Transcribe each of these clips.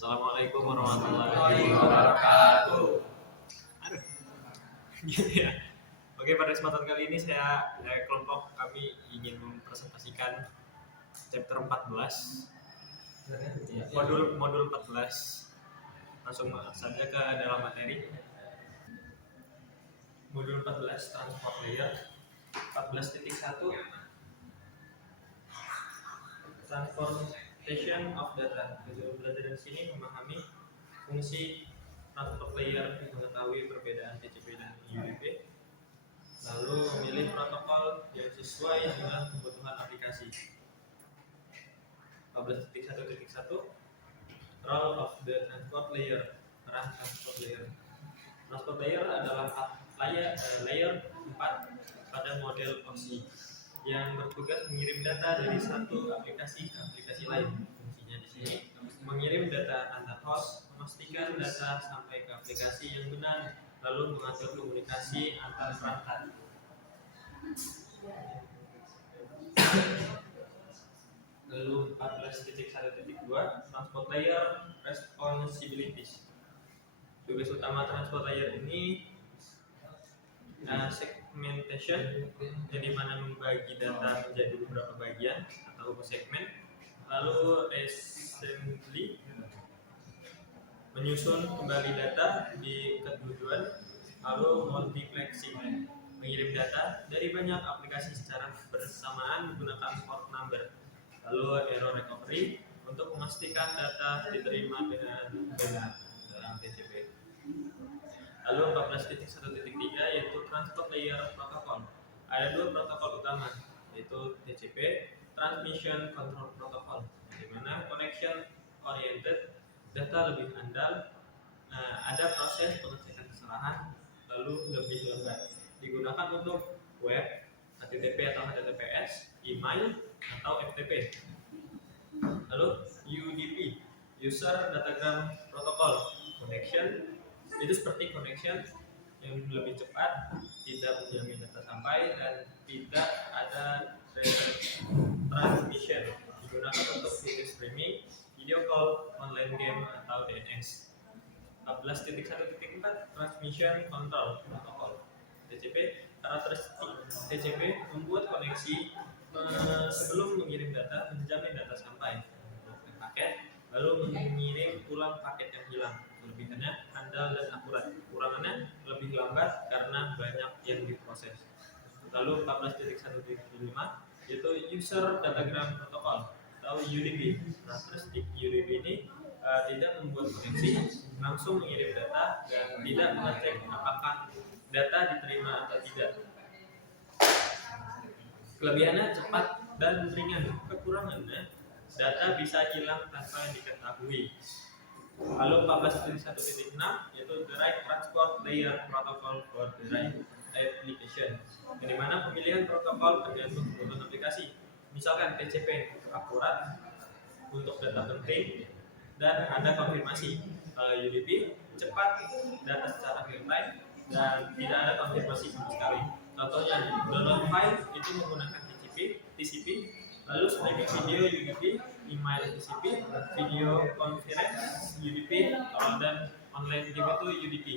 Assalamualaikum warahmatullahi wabarakatuh. Aduh, gitu ya. Oke, pada kesempatan kali ini saya dari kelompok kami ingin mempresentasikan chapter 14, modul 14. Langsung saja ke dalam materi. Modul 14 transport layer 14.1 transportation of data. Tujuan belajar di sini memahami fungsi transport layer, mengetahui perbedaan TCP dan UDP, lalu memilih protokol yang sesuai dengan kebutuhan aplikasi. 14.1.1 Role of the transport layer. Peran transport layer. Transport layer adalah layer 4 pada model OSI yang bertugas mengirim data dari satu aplikasi ke aplikasi lain. Fungsinya di sini mengirim data antar host, memastikan data sampai ke aplikasi yang benar, lalu mengatur komunikasi antar perangkat. Lalu 14.1.2 transport layer responsibilities. Tugas utama transport layer ini segmentation, jadi mana membagi data menjadi beberapa bagian atau segmen. Lalu assembly, menyusun kembali data di ketujuan. Lalu multiplexing, mengirim data dari banyak aplikasi secara bersamaan menggunakan port number. Lalu error recovery, untuk memastikan data diterima dengan benar dalam TCP. Lalu 14.1.3 yaitu transport layer protokol. Ada dua protokol utama, yaitu TCP, Transmission Control Protocol, di mana connection oriented, data lebih andal, ada proses pengecekan kesalahan, lalu lebih lambat. Digunakan untuk web, HTTP atau HTTPS, email atau FTP. Lalu UDP, User Datagram Protocol, connection itu seperti connection yang lebih cepat, tidak menjamin data sampai, dan tidak ada transmission. Digunakan untuk video streaming, video call, online game atau DNS. 14.1.4 Transmission Control Protocol TCP. Karakteristik TCP membuat koneksi sebelum mengirim data, menjamin data sampai ke paket, lalu mengirim ulang paket yang hilang. Kelebihannya andal dan akurat, kekurangannya lebih lambat karena banyak yang diproses. Lalu 14.1.5 yaitu User Datagram Protocol atau UDP. Karakteristik UDP ini tidak membuat koneksi, langsung mengirim data dan tidak mengecek apakah data diterima atau tidak. Kelebihannya cepat dan ringan, kekurangannya data bisa hilang tanpa diketahui. Lalu 14.1.6 yaitu Direct Transport Layer Protocol for Direct Application, di mana pemilihan protokol tergantung kebutuhan aplikasi. Misalkan TCP akurat untuk data penting dan ada konfirmasi. UDP cepat, data secara real time dan tidak ada konfirmasi sama sekali. Contohnya download file itu menggunakan TCP, lalu streaming video UDP, email TCP, video conference UDP, dan online game itu UDP.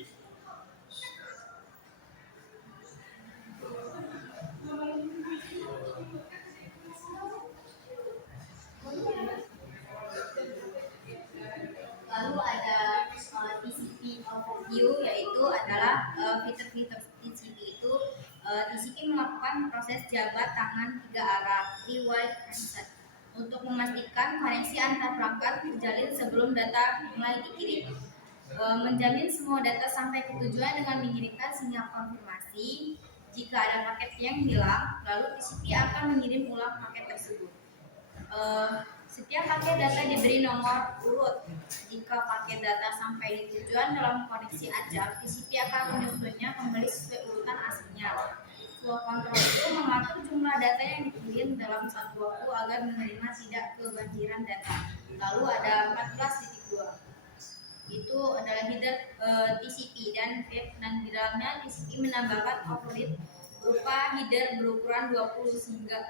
Lalu ada TCP overview, yaitu adalah fitur-fitur TCP itu. TCP melakukan proses jabat tangan 3 arah rewind and set untuk memastikan koneksi antar perangkat terjalin sebelum data mulai dikirim. Menjamin semua data sampai ke tujuan dengan mengirimkan sinyal konfirmasi. Jika ada paket yang hilang, lalu TCP akan mengirim ulang paket tersebut. Setiap paket data diberi nomor urut. Jika paket data sampai di tujuan dalam koneksi acak, TCP akan menyusunnya kembali sesuai urutan aslinya. Flow control itu mengatur jumlah data yang dikirim dalam satu waktu agar menerima tidak kebanjiran data. Lalu ada 14.2 itu adalah header TCP dan di dalamnya TCP menambahkan overhead berupa header berukuran 20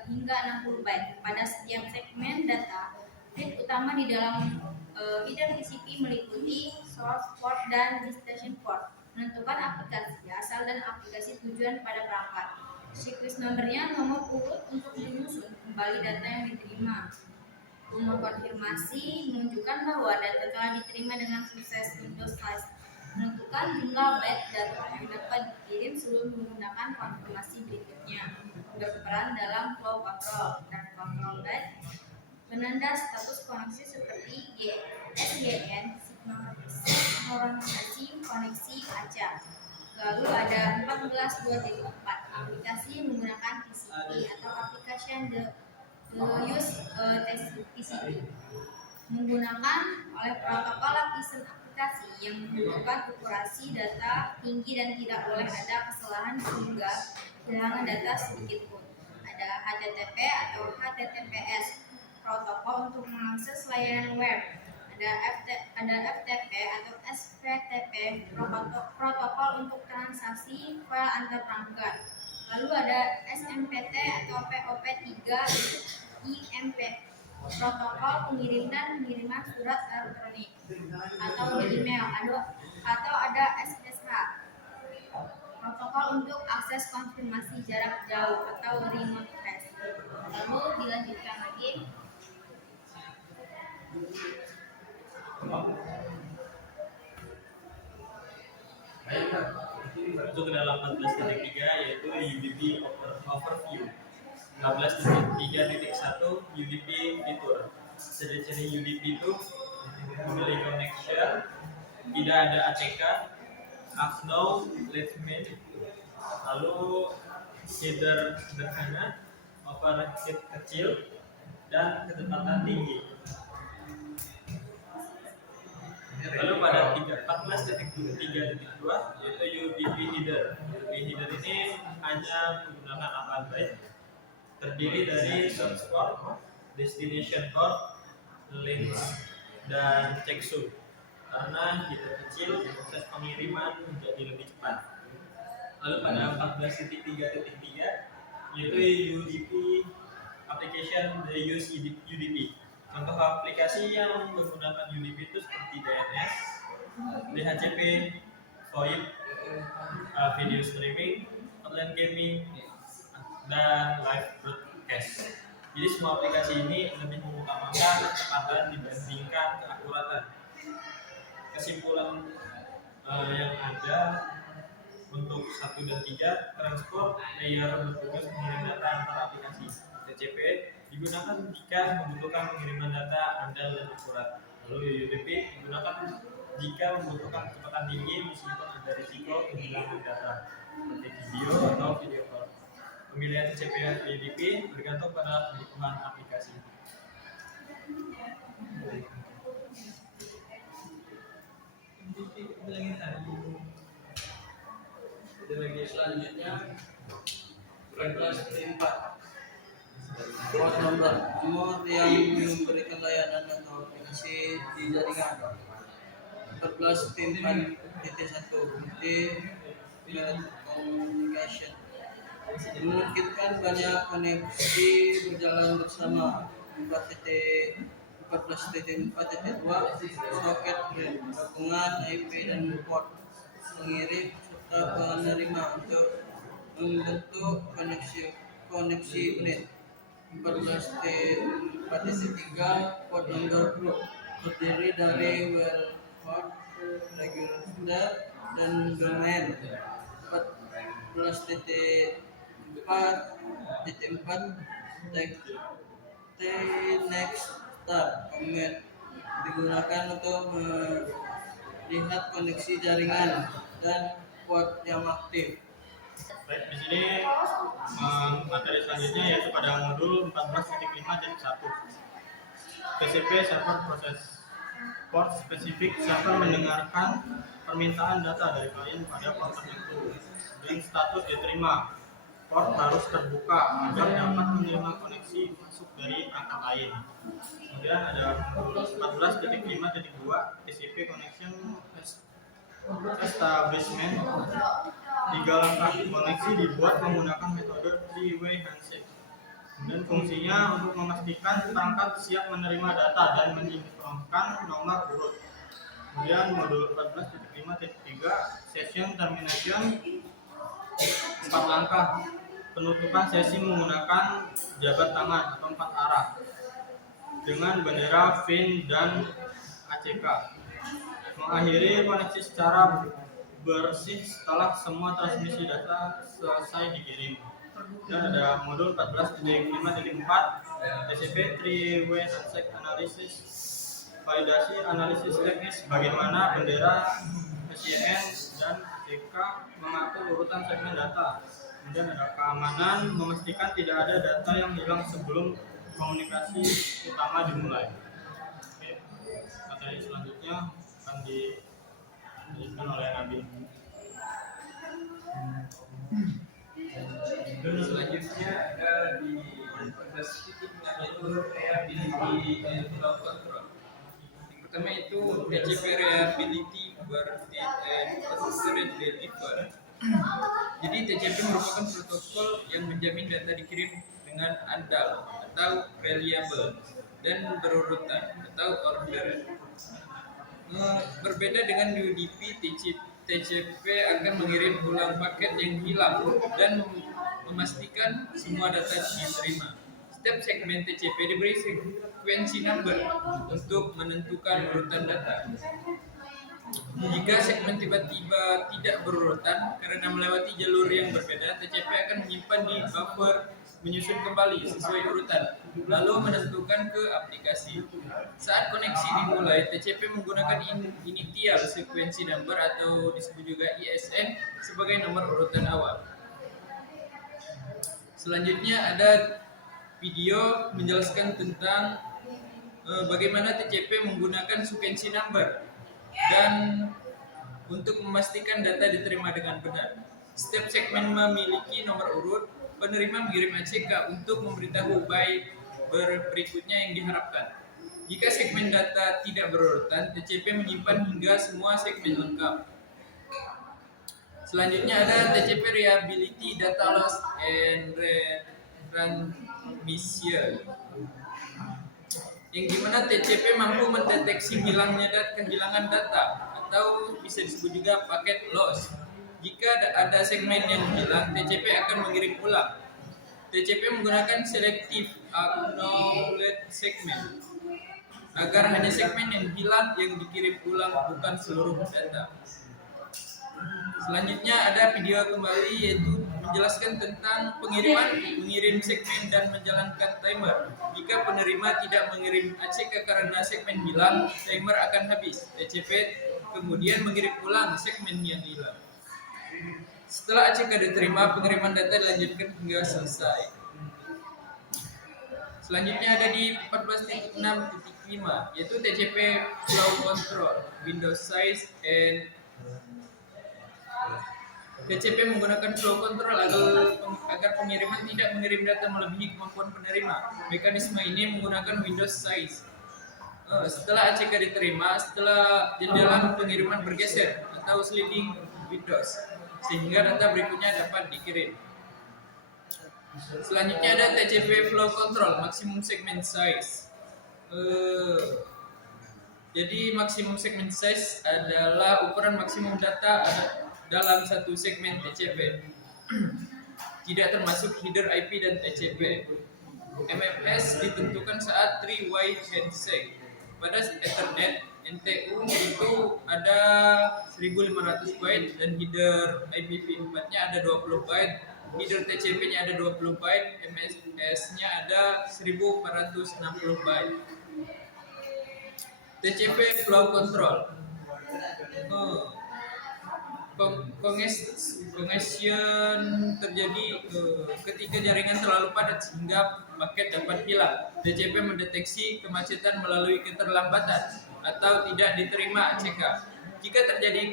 hingga 60 byte pada setiap segmen data. Feed utama di dalam Header TCP meliputi source port dan destination port, menentukan aplikasi asal dan aplikasi tujuan pada perangkat. Sequence numbernya nomor urut untuk menyusun kembali data yang diterima. Rumah konfirmasi menunjukkan bahwa data telah diterima dengan sukses. Windows Slice menentukan jumlah byte data yang dapat dikirim sebelum menggunakan konfirmasi berikutnya. Berperan dalam flow control dan control byte. Penanda status koneksi seperti SGN, sinkronisasi koneksi acak. Lalu ada 14.2.4 aplikasi menggunakan TCP atau application the use TCP menggunakan oleh protokol lapisan aplikasi yang membutuhkan akurasi data tinggi dan tidak boleh ada kesalahan sehingga kehilangan data sedikit pun. Ada HTTP atau HTTPS protokol untuk mengakses layanan web. Ada FTP atau SPTP protokol untuk transaksi file antar perangkat. Lalu ada SMPT atau POP3 IMP protokol pengirim dan pengiriman surat elektronik atau email. Atau ada SSH protokol untuk akses konfirmasi jarak jauh atau remote test. Lalu dilanjutkan lagi. Masuk ke dalam 14.3 yaitu UDP overview. 14.3.1 UDP fitur. Ciri-ciri UDP itu memilih connection, tidak ada ACK, ask now, let me, lalu header sederhana, overhead kecil, dan kecepatan tinggi. Lalu pada 14.3.2 yaitu UDP header. UDP header ini hanya menggunakan 8 byte, terdiri dari source port, destination port, links, dan checksum. Karena header kecil, proses pengiriman menjadi lebih cepat. Lalu pada 14.3.3 yaitu UDP application the use UDP. Contoh aplikasi yang menggunakan UDP itu seperti DNS, DHCP, VoIP, video streaming, online gaming, dan live broadcast. Jadi semua aplikasi ini lebih mengutamakan kecepatan dibandingkan keakuratan. Kesimpulan yang ada untuk 1 dan 3, transport layer bertugas mengirim data antar aplikasi. TCP digunakan jika membutuhkan pengiriman data andal dan akurat. Lalu UDP digunakan jika membutuhkan kecepatan tinggi meskipun ada risiko kehilangan data seperti video atau video call. Pemilihan TCP dan UDP bergantung pada kebutuhan aplikasi. Lagi selanjutnya 14.4 port nomor yang memberikan layanan atau aplikasi di jaringan. 14.4.1 communication memungkinkan banyak koneksi berjalan bersama. 14.4.2 soket gabungan IP dan port pengirim serta penerima untuk membentuk koneksi unit. 14.4.3 port number group terdiri dari well port, regular dan domain. 14.4.4 next start command digunakan untuk melihat koneksi jaringan dan port yang aktif. Baik, di sini materi selanjutnya yaitu pada modul 14.5.1 TCP server proses. Port spesifik server mendengarkan permintaan data dari klien pada port tertentu dan status diterima. Port harus terbuka agar dapat menerima koneksi masuk dari perangkat lain. Kemudian ada modul 14.5.2 TCP connection establishment. 3 langkah koneksi dibuat menggunakan metode three-way handshake. Dan fungsinya untuk memastikan perangkat siap menerima data dan menyimpankan nomor urut. Kemudian modul 14.5.3 session termination 4 langkah. Penutupan sesi menggunakan jabat tangan atau 4 arah dengan bendera VIN dan ACK. Mengakhiri koneksi secara bersih setelah semua transmisi data selesai dikirim. Dan ada modul 14.5.4 TCP three-way transact analysis, validasi analisis teknis bagaimana bendera SYN dan ACK mengatur urutan segmen data. Kemudian ada keamanan, memastikan tidak ada data yang hilang sebelum komunikasi utama dimulai. Oke, materi selanjutnya akan dijelaskan oleh Nabil. Selanjutnya ada di 14.6 yaitu reliability and flow control. Yang pertama itu TCP reliability berarti consistent deliver. Jadi TCP merupakan protokol yang menjamin data dikirim dengan andal atau reliable dan berurutan atau ordered. Berbeda dengan UDP, TCP akan mengirim ulang paket yang hilang dan memastikan semua data diterima. Setiap segmen TCP diberi sekuensi number untuk menentukan urutan data. Jika segmen tiba-tiba tidak berurutan karena melewati jalur yang berbeda, TCP akan menyimpan di buffer, menyusun kembali sesuai urutan, lalu menentukan ke aplikasi. Saat koneksi dimulai, TCP menggunakan initial sequence number atau disebut juga ISN sebagai nomor urutan awal. Selanjutnya ada video menjelaskan tentang bagaimana TCP menggunakan sequence number dan untuk memastikan data diterima dengan benar. Setiap segmen memiliki nomor urut. Penerima mengirim ACK untuk memberitahu byte berikutnya yang diharapkan. Jika segmen data tidak berurutan, TCP menyimpan hingga semua segmen lengkap. Selanjutnya ada TCP reliability data loss and retransmission, yang dimana TCP mampu mendeteksi kehilangan data atau bisa disebut juga paket loss. Jika ada segmen yang hilang, TCP akan mengirim ulang. TCP menggunakan selective acknowledge segment agar hanya segmen yang hilang yang dikirim ulang, bukan seluruh data. Selanjutnya ada video kembali yaitu menjelaskan tentang mengirim segmen dan menjalankan timer. Jika penerima tidak mengirim ACK karena segmen hilang, timer akan habis. TCP kemudian mengirim ulang segmen yang hilang. Setelah ACK diterima, pengiriman data dilanjutkan hingga selesai. Selanjutnya ada di 14.6.5 yaitu TCP flow control, window size and TCP menggunakan flow control agar pengiriman tidak mengirim data melebihi kemampuan penerima. Mekanisme ini menggunakan window size. Setelah ACK diterima, setelah jendela pengiriman bergeser atau sliding windows, sehingga data berikutnya dapat dikirim. Selanjutnya ada TCP flow control, maximum segment size. Jadi maximum segment size adalah ukuran maksimum data dalam satu segmen TCP. Tidak termasuk header IP dan TCP. MFS ditentukan saat three-way handshake. Pada Ethernet, NTU itu ada 1500 byte dan header IPv4-nya ada 20 byte, header TCP-nya ada 20 byte, MFS-nya ada 1460 byte. TCP flow control. Congestion terjadi ketika jaringan terlalu padat sehingga paket dapat hilang. TCP mendeteksi kemacetan melalui keterlambatan atau tidak diterima ACK. Jika terjadi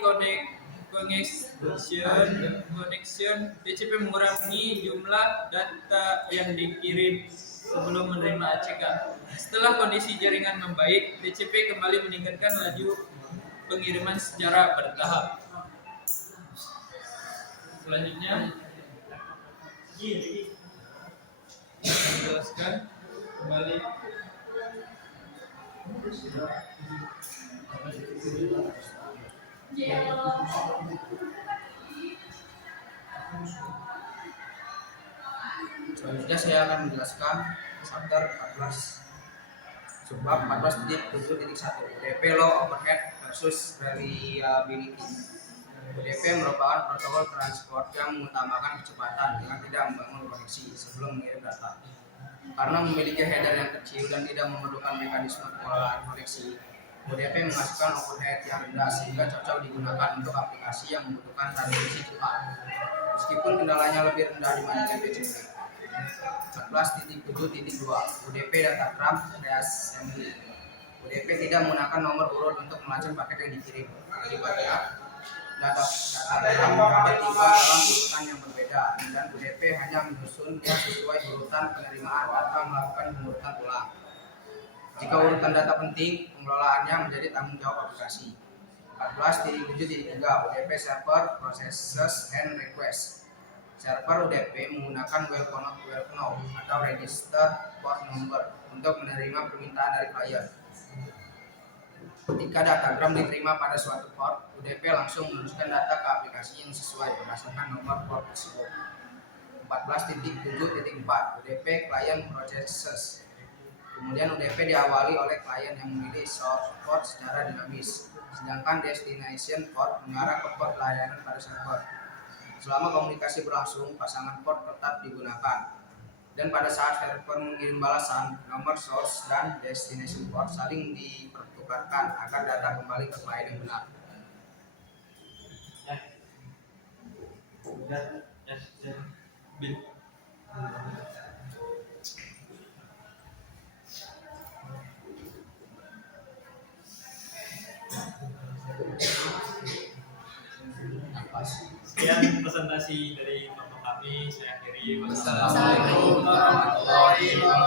connection, TCP mengurangi jumlah data yang dikirim sebelum menerima ACK. Setelah kondisi jaringan membaik, TCP kembali meningkatkan laju pengiriman secara bertahap. Selanjutnya akan menjelaskan kembali. Selanjutnya saya akan menjelaskan chapter 14 subbab 14.7.1 UDP Low Overhead versus Reliability. UDP merupakan protokol transport yang mengutamakan kecepatan dengan tidak membangun koneksi sebelum mengirim data. Karena memiliki header yang kecil dan tidak memerlukan mekanisme pengolahan koneksi, UDP menghasilkan overhead yang rendah sehingga cocok digunakan untuk aplikasi yang membutuhkan transmisi cepat. Meskipun kendalanya lebih rendah dibandingkan TCP. 14.7.2 UDP Datagram Reassembly. UDP tidak menggunakan nomor urut untuk melacak paket yang dikirim. Akibatnya, datagram dapat tiba dalam urutan yang berbeda dan UDP hanya menyusunnya sesuai urutan penerimaan tanpa melakukan pengurutan ulang. Jika urutan data penting, pengelolaannya menjadi tanggung jawab aplikasi. 14.7.3 UDP Server Processes and Requests. Server UDP menggunakan welcome atau register port number untuk menerima permintaan dari klien. Ketika datagram diterima pada suatu port, UDP langsung meneruskan data ke aplikasi yang sesuai berdasarkan nomor port tersebut. 14.7.4 UDP Client Processes. Kemudian UDP diawali oleh klien yang memilih source port secara dinamis, sedangkan destination port mengarah ke port layanan pada server. Selama komunikasi berlangsung, pasangan port tetap digunakan. Dan pada saat server mengirim balasan, nomor source dan destination port saling dipertukarkan agar data kembali ke klien yang benar. Sekian presentasi dari kelompok kami. Saya akhiri. Wassalamualaikum warahmatullahi wabarakatuh.